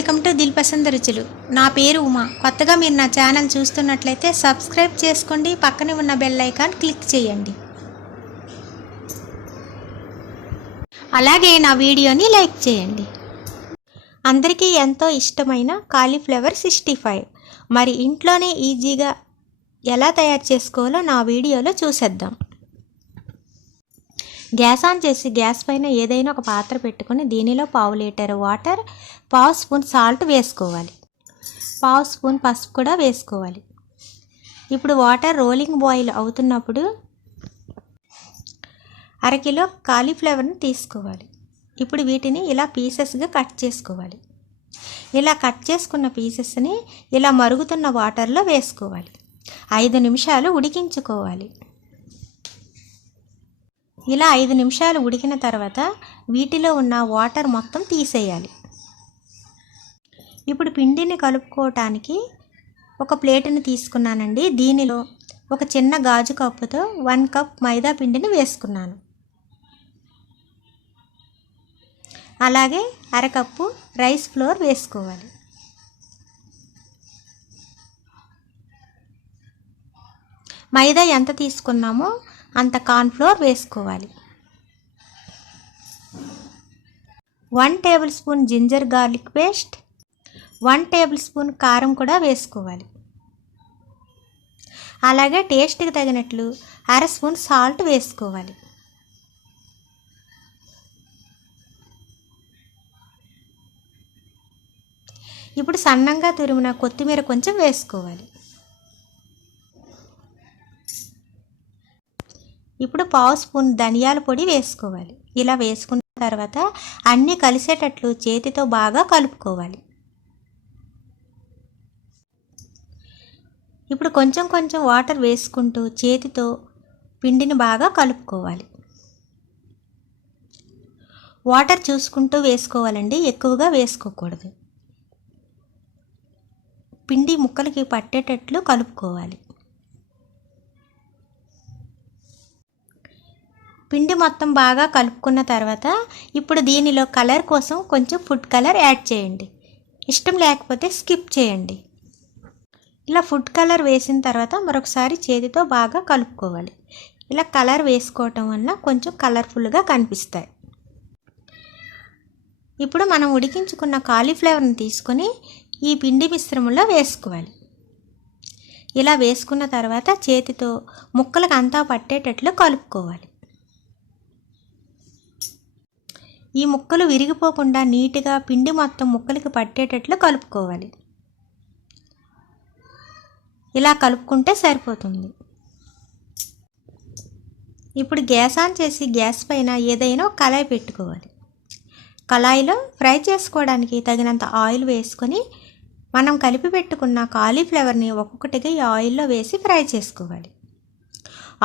Welcome to Dil పసంద రుచులు. నా పేరు ఉమా. కొత్తగా మీరు నా ఛానల్ చూస్తున్నట్లయితే సబ్స్క్రైబ్ చేసుకోండి, పక్కనే ఉన్న బెల్ ఐకాన్ క్లిక్ చేయండి. అలాగే నా వీడియోని లైక్ చేయండి. అందరికీ ఎంతో ఇష్టమైన కాలీఫ్లవర్ 65 మరి ఇంట్లోనే ఈజీగా ఎలా తయారు చేసుకోవాలో నా వీడియోలో చూసేద్దాం. గ్యాస్ ఆన్ చేసి గ్యాస్ పైన ఏదైనా ఒక పాత్ర పెట్టుకొని దీనిలో 1/2 లీటర్ వాటర్, 1/2 స్పూన్ సాల్ట్ వేసుకోవాలి. 1/2 స్పూన్ పసుపు కూడా వేసుకోవాలి. ఇప్పుడు వాటర్ రోలింగ్ బాయిల్ అవుతున్నప్పుడు 1/2 కిలో కాలీఫ్లవర్ని తీసుకోవాలి. ఇప్పుడు వీటిని ఇలా పీసెస్గా కట్ చేసుకోవాలి. ఇలా కట్ చేసుకున్న పీసెస్ని ఇలా మరుగుతున్న వాటర్లో వేసుకోవాలి. 5 నిమిషాలు ఉడికించుకోవాలి. ఇలా 5 నిమిషాలు ఉడికిన తర్వాత వీటిలో ఉన్న వాటర్ మొత్తం తీసేయాలి. ఇప్పుడు పిండిని కలుపుకోవటానికి ఒక ప్లేటుని తీసుకున్నానండి. దీనిలో ఒక చిన్న గాజు కప్పుతో 1 కప్ మైదా పిండిని వేసుకున్నాను. అలాగే 1/2 కప్పు రైస్ ఫ్లోర్ వేసుకోవాలి. మైదా ఎంత తీసుకున్నామో అంత కార్న్ ఫ్లోర్ వేసుకోవాలి. 1 tablespoon ginger garlic paste, 1 tablespoon కారం కూడా వేసుకోవాలి. అలాగే టేస్ట్కి తగినట్లు 1/2 స్పూన్ సాల్ట్ వేసుకోవాలి. ఇప్పుడు సన్నంగా తురిమిన కొత్తిమీర కొంచెం వేసుకోవాలి. ఇప్పుడు 1/2 స్పూన్ ధనియాల పొడి వేసుకోవాలి. ఇలా వేసుకున్న తర్వాత అన్నీ కలిసేటట్లు చేతితో బాగా కలుపుకోవాలి. ఇప్పుడు కొంచెం కొంచెం వాటర్ వేసుకుంటూ చేతితో పిండిని బాగా కలుపుకోవాలి. వాటర్ చూసుకుంటూ వేసుకోవాలండి, ఎక్కువగా వేసుకోకూడదు. పిండి ముక్కలకి పట్టేటట్లు కలుపుకోవాలి. పిండి మొత్తం బాగా కలుపుకున్న తర్వాత ఇప్పుడు దీనిలో కలర్ కోసం కొంచెం ఫుడ్ కలర్ యాడ్ చేయండి. ఇష్టం లేకపోతే స్కిప్ చేయండి. ఇలా ఫుడ్ కలర్ వేసిన తర్వాత మరొకసారి చేతితో బాగా కలుపుకోవాలి. ఇలా కలర్ వేసుకోవటం వల్ల కొంచెం కలర్ఫుల్గా కనిపిస్తాయి. ఇప్పుడు మనం ఉడికించుకున్న కాలీఫ్లవర్ని తీసుకొని ఈ పిండి మిశ్రమంలో వేసుకోవాలి. ఇలా వేసుకున్న తర్వాత చేతితో ముక్కలకు అంతా పట్టేటట్లు కలుపుకోవాలి. ఈ ముక్కలు విరిగిపోకుండా నీట్గా పిండి మొత్తం ముక్కలకి పట్టేటట్లు కలుపుకోవాలి. ఇలా కలుపుకుంటే సరిపోతుంది. ఇప్పుడు గ్యాస్ ఆన్ చేసి గ్యాస్ పైన ఏదైనా ఒక కళాయి పెట్టుకోవాలి. కళాయిలో ఫ్రై చేసుకోవడానికి తగినంత ఆయిల్ వేసుకొని మనం కలిపి పెట్టుకున్న కాలీఫ్లవర్ని ఒక్కొక్కటిగా ఈ ఆయిల్లో వేసి ఫ్రై చేసుకోవాలి.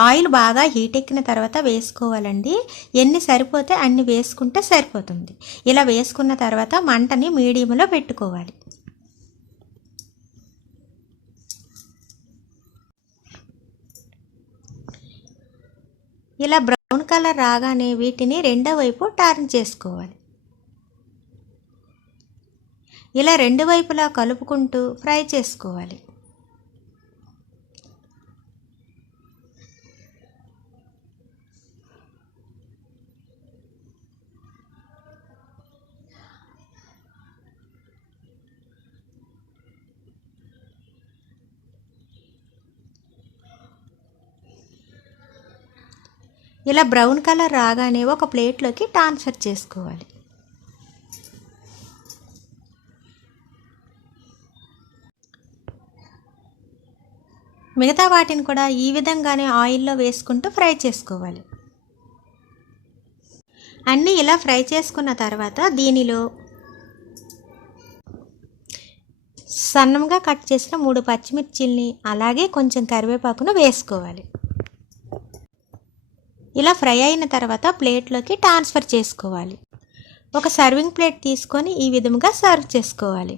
ఆయిల్ బాగా హీట్ ఎక్కిన తర్వాత వేసుకోవాలండి. ఎన్ని సరిపోతే అన్ని వేసుకుంటే సరిపోతుంది. ఇలా వేసుకున్న తర్వాత మంటని మీడియంలో పెట్టుకోవాలి. ఇలా బ్రౌన్ కలర్ రాగానే వీటిని రెండో వైపు టర్న్ చేసుకోవాలి. ఇలా రెండు వైపులా కలుపుకుంటూ ఫ్రై చేసుకోవాలి. ఇలా బ్రౌన్ కలర్ రాగానే ఒక ప్లేట్లోకి ట్రాన్స్ఫర్ చేసుకోవాలి. మిగతా వాటిని కూడా ఈ విధంగానే ఆయిల్లో వేసుకుంటూ ఫ్రై చేసుకోవాలి. అన్నీ ఇలా ఫ్రై చేసుకున్న తర్వాత దీనిలో సన్నంగా కట్ చేసిన 3 పచ్చిమిర్చిల్ని అలాగే కొంచెం కరివేపాకును వేసుకోవాలి. ఇలా ఫ్రై అయిన తర్వాత ప్లేట్లోకి ట్రాన్స్ఫర్ చేసుకోవాలి. ఒక సర్వింగ్ ప్లేట్ తీసుకొని ఈ విధంగా సర్వ్ చేసుకోవాలి.